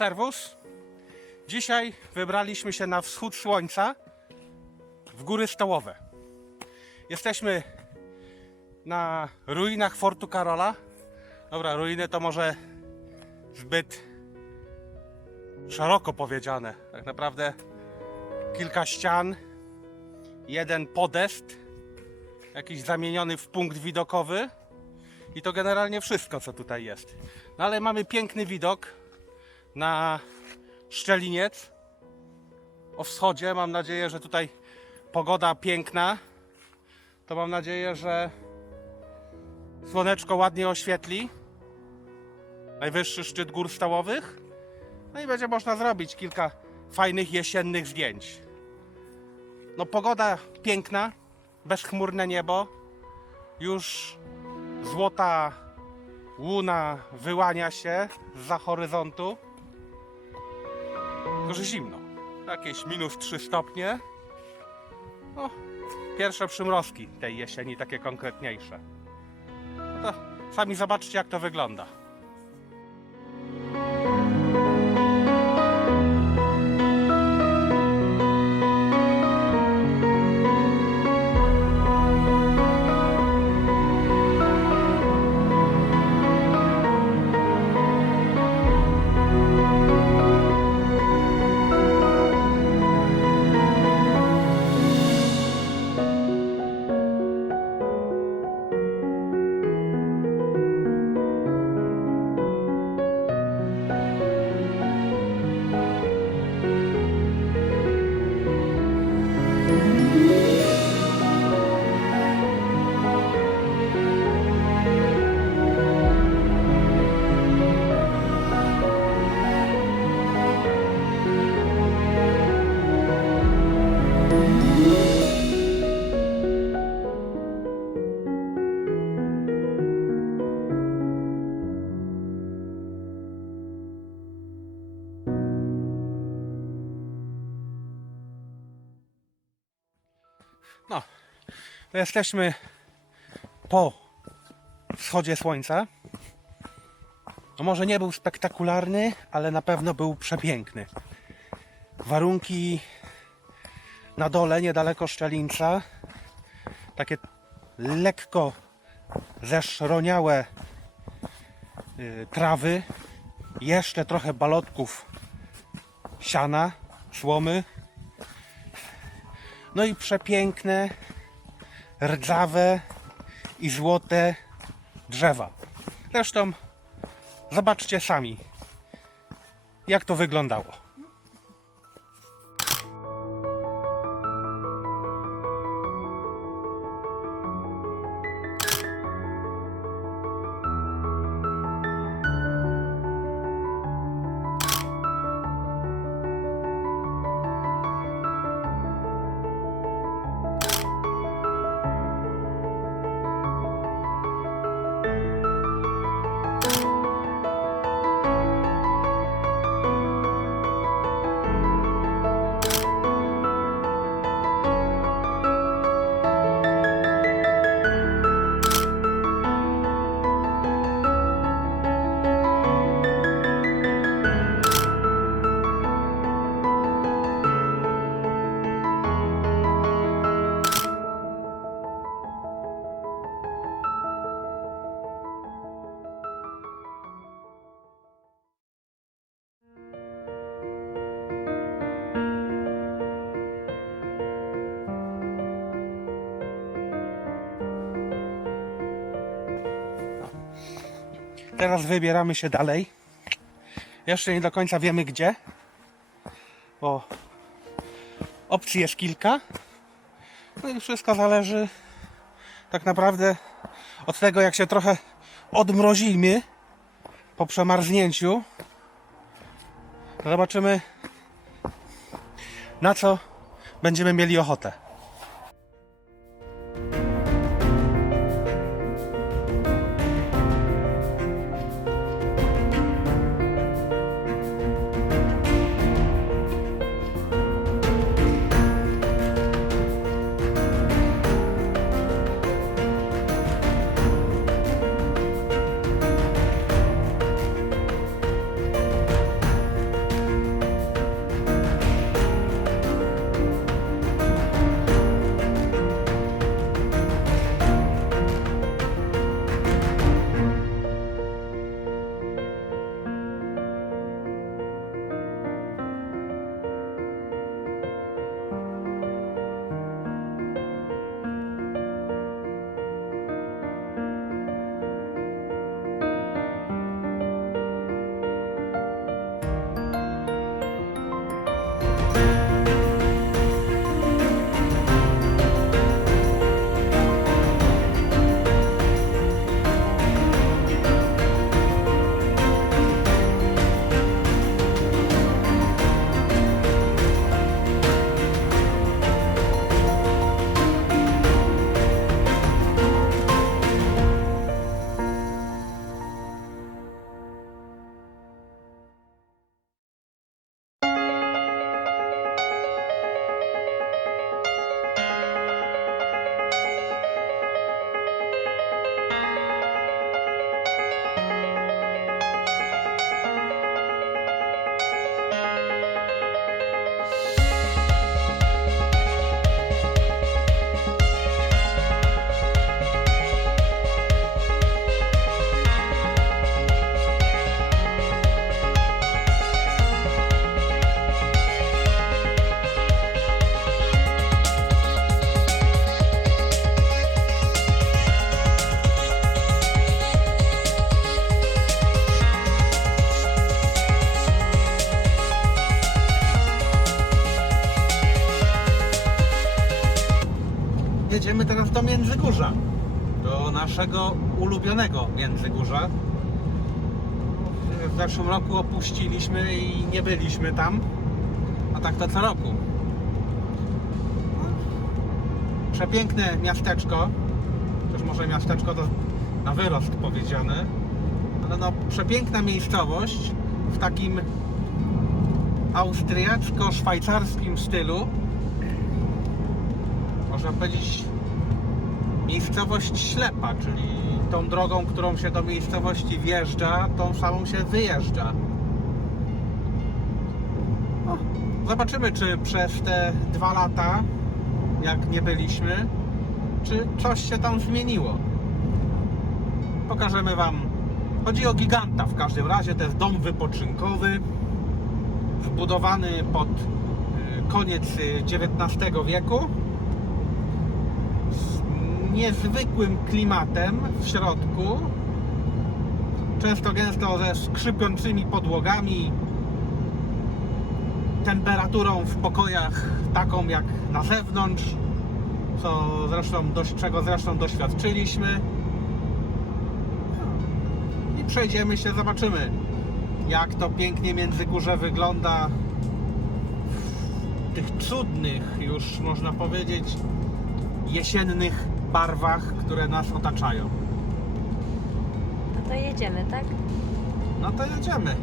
Serwus. Dzisiaj wybraliśmy się na wschód słońca w góry stołowe. Jesteśmy na ruinach Fortu Karola. Dobra, ruiny to może zbyt szeroko powiedziane. Tak naprawdę kilka ścian, jeden podest, jakiś zamieniony w punkt widokowy i to generalnie wszystko, co tutaj jest. No ale mamy piękny widok na Szczeliniec o wschodzie. Mam nadzieję, że tutaj pogoda piękna. To mam nadzieję, że słoneczko ładnie oświetli najwyższy szczyt gór stałowych. No i będzie można zrobić kilka fajnych jesiennych zdjęć. No pogoda piękna, bezchmurne niebo. Już złota łuna wyłania się za horyzontu. Tylko, że zimno. Jakieś minus 3 stopnie. Pierwsze przymrozki tej jesieni, takie konkretniejsze. No to sami zobaczcie, jak to wygląda. Jesteśmy po wschodzie słońca. No może nie był spektakularny, ale na pewno był przepiękny. Warunki na dole, niedaleko Szczelinca, takie lekko zeszroniałe y, trawy, jeszcze trochę balotków siana, słomy, no i przepiękne, rdzawe i złote drzewa. Zresztą zobaczcie sami, jak to wyglądało. Teraz wybieramy się dalej. Jeszcze nie do końca wiemy gdzie, bo opcji jest kilka. No i wszystko zależy tak naprawdę od tego, jak się trochę odmrozimy po przemarznięciu. Zobaczymy, na co będziemy mieli ochotę. Jedziemy teraz do Międzygórza. Do naszego ulubionego Międzygórza. W zeszłym roku opuściliśmy i nie byliśmy tam. A tak to co roku. Przepiękne miasteczko. Też może miasteczko to na wyrost powiedziane. Ale no przepiękna miejscowość w takim austriacko-szwajcarskim stylu. Można powiedzieć miejscowość ślepa, czyli tą drogą, którą się do miejscowości wjeżdża, tą samą się wyjeżdża. No, zobaczymy, czy przez te dwa lata, jak nie byliśmy, czy coś się tam zmieniło. Pokażemy Wam. Chodzi o giganta w każdym razie. To jest dom wypoczynkowy, zbudowany pod y, koniec y, XIX wieku z niezwykłym klimatem w środku, często gęsto ze skrzypiącymi podłogami, temperaturą w pokojach taką jak na zewnątrz, co zresztą, czego zresztą doświadczyliśmy. I przejdziemy się, zobaczymy jak to pięknie Międzygórze wygląda w tych cudnych, już można powiedzieć, jesiennych barwach, które nas otaczają. No to jedziemy, tak? No to jedziemy.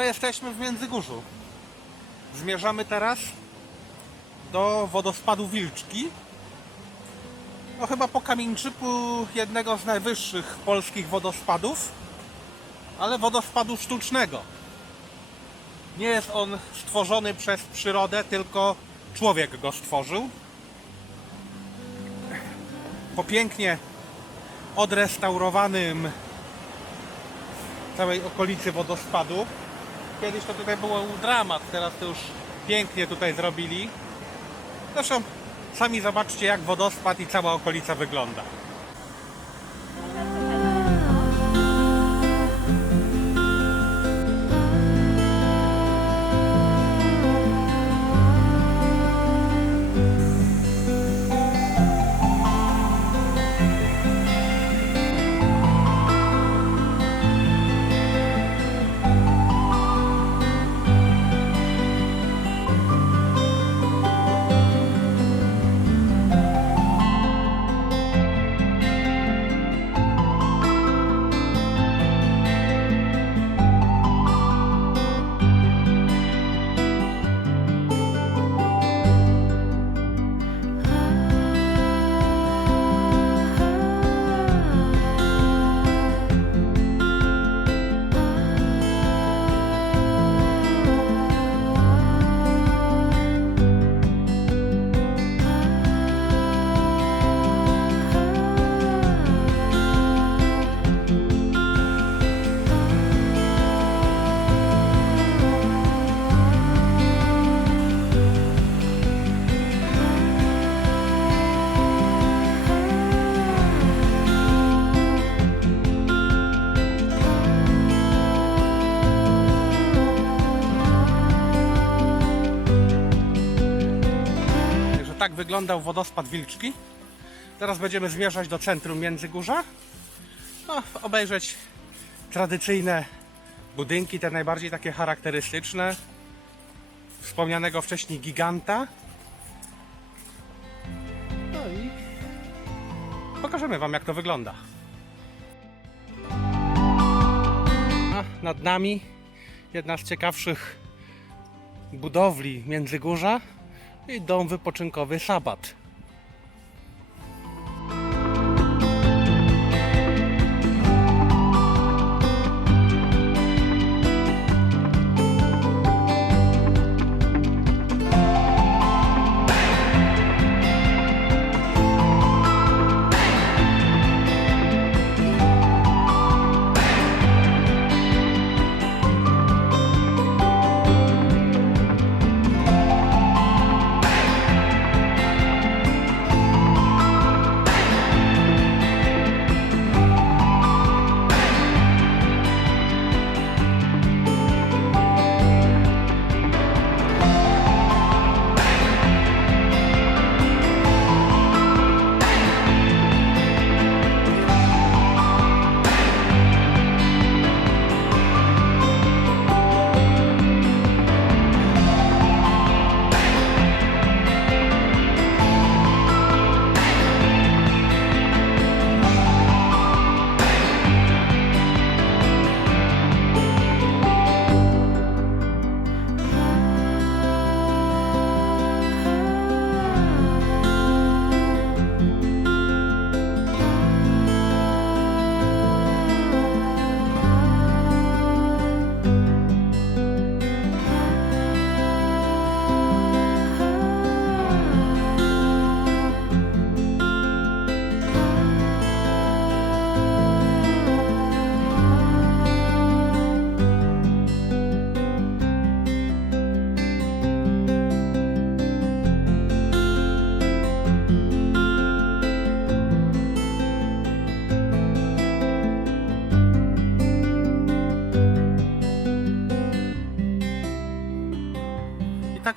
No jesteśmy w Międzygórzu. Zmierzamy teraz do wodospadu Wilczki. No chyba po Kamieńczyku jednego z najwyższych polskich wodospadów, ale wodospadu sztucznego. Nie jest on stworzony przez przyrodę, tylko człowiek go stworzył. Po pięknie odrestaurowanym całej okolicy wodospadu. Kiedyś to tutaj był dramat, teraz to już pięknie tutaj zrobili. Zresztą sami zobaczcie jak wodospad i cała okolica wygląda. Wyglądał wodospad Wilczki. Teraz będziemy zmierzać do centrum Międzygórza. No, obejrzeć tradycyjne budynki, te najbardziej takie charakterystyczne. Wspomnianego wcześniej giganta. No i pokażemy Wam jak to wygląda. Nad nami jedna z ciekawszych budowli Międzygórza i dom wypoczynkowy Sabat.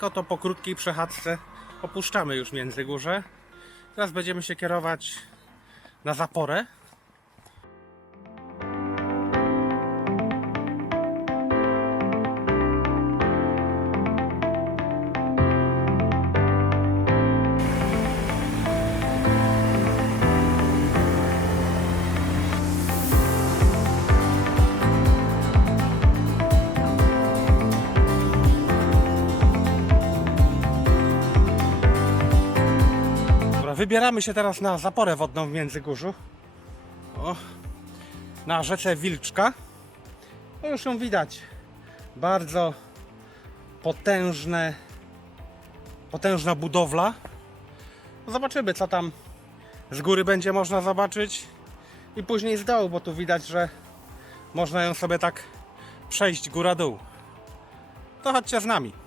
Oto po krótkiej przechadzce opuszczamy już Międzygórze. Teraz będziemy się kierować na Zaporę. Wybieramy się teraz na zaporę wodną w Międzygórzu. O, na rzece Wilczka. No już ją widać. Bardzo potężne, potężna budowla. Zobaczymy, co tam z góry będzie można zobaczyć i później z dołu, bo tu widać, że można ją sobie tak przejść góra-dół. To chodźcie z nami.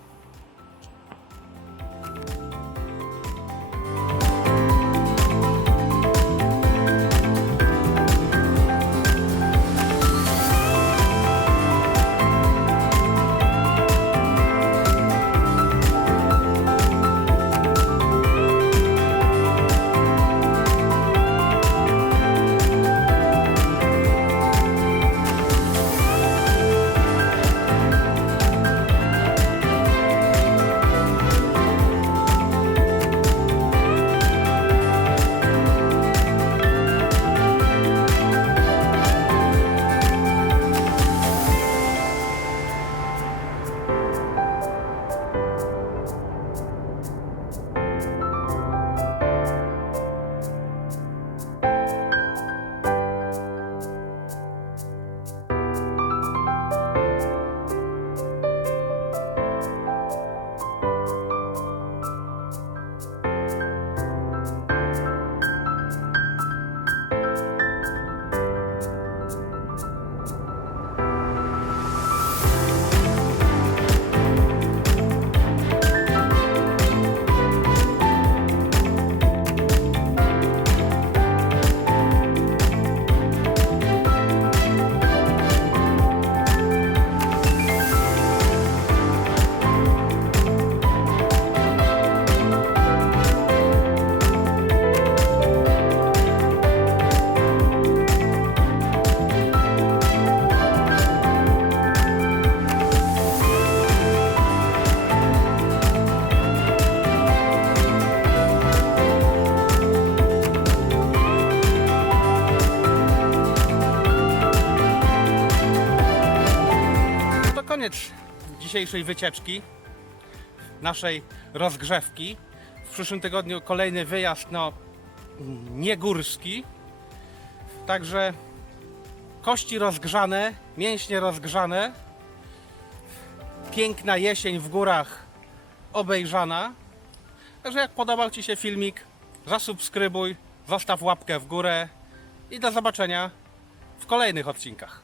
Dzisiejszej wycieczki, naszej rozgrzewki. W przyszłym tygodniu kolejny wyjazd, no nie górski. Także kości rozgrzane, mięśnie rozgrzane, piękna jesień w górach obejrzana. Także jak podobał Ci się filmik, zasubskrybuj, zostaw łapkę w górę i do zobaczenia w kolejnych odcinkach.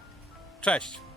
Cześć!